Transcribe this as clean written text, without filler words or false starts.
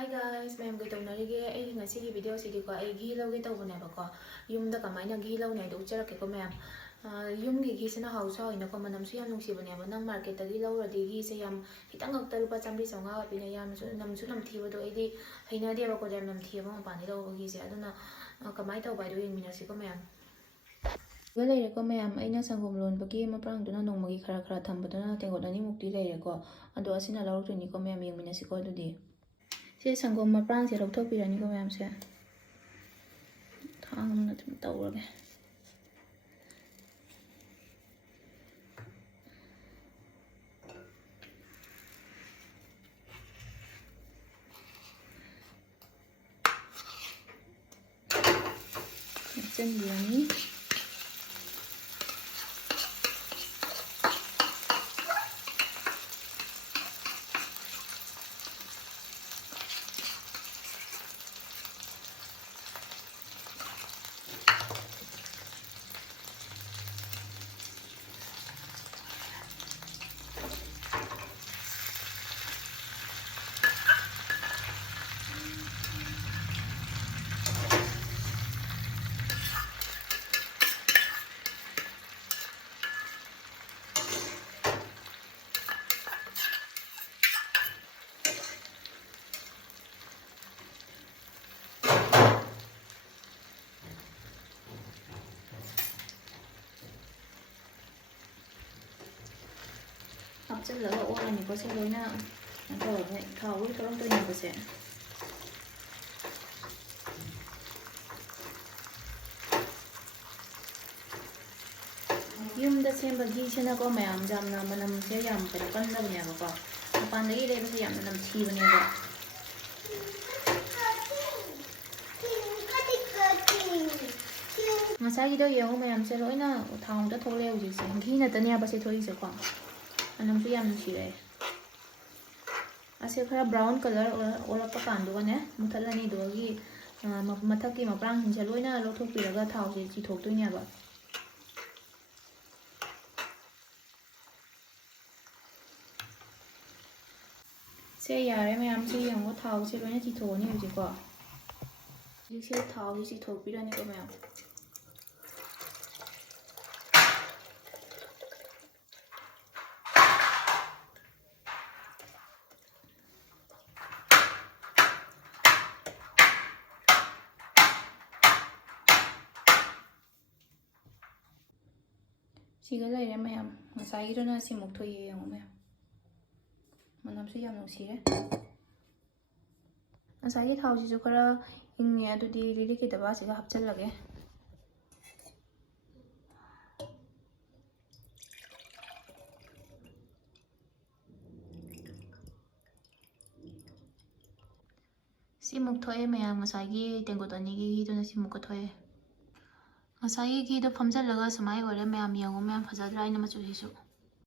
Hi guys, ma'am kay tawnarige ay ngasigi video sidiko ay ghee lawge tawbanebako yumda kamaina ghee lawne do ucharakeko ma'am yumgi ghee sina hausa hoinako manamsu yam nungsiboneba nang market tagi lawradi ghee se yam khitang ngakta lupa 100-150 pina yam namsu namthibado aidi hainadebako yam namthibama mapani lawba ghee se aduna kamai tawbai do yengminasiko ma'am लेरेको ma'am अना संगम लोनबगी मप्रांगदुना नोंमगी खरा खरा थंबदुना तेंगोदनी मुक्ति लेरेको अदो असिना लौरक्तुनिको ma'am यंगमिनासिको अदुदि से संगम मप्रांग से लौथोकपिरानिको मैम से थांगना तुम तौरगे चंदियानी 합쳐서 오라니까 새로이나 다 우리 저런 또 있는 거지. yumda semba ghee ko mayam jamna manam se yam kara kannabneba ko mapandagi lebase yamna namthibneba ngasagi do yengu mayam se loina thangda thole ujik se ghee na tanya base thoi se ko anam su yam nushire ase khara brown color ola pa kandu ne muthalani dogi mathaki maprang hinja loina lothok piraga thau se chi thok toine ba से यारे ma'am से यंगो थाव से लोने चिथोनी हुजिको जिसे थाव से चिथोपिरानी को मैम सिगा लेरे मैम मसाई रोना से मुक्तो ये यंगो मैम मनमसु याम नुसिरे असाई थाउसिसु खरा इंगे अदुदि लिरिके दबासिगा हपचलगे सिमुक थोए मैम मसाई तेंगोदनीगी हिदुना सिमुक थोए मसाई गी दो फमजलगा समाई ओरे मैम यंगो मैम फजद्रा इन मचुसिसु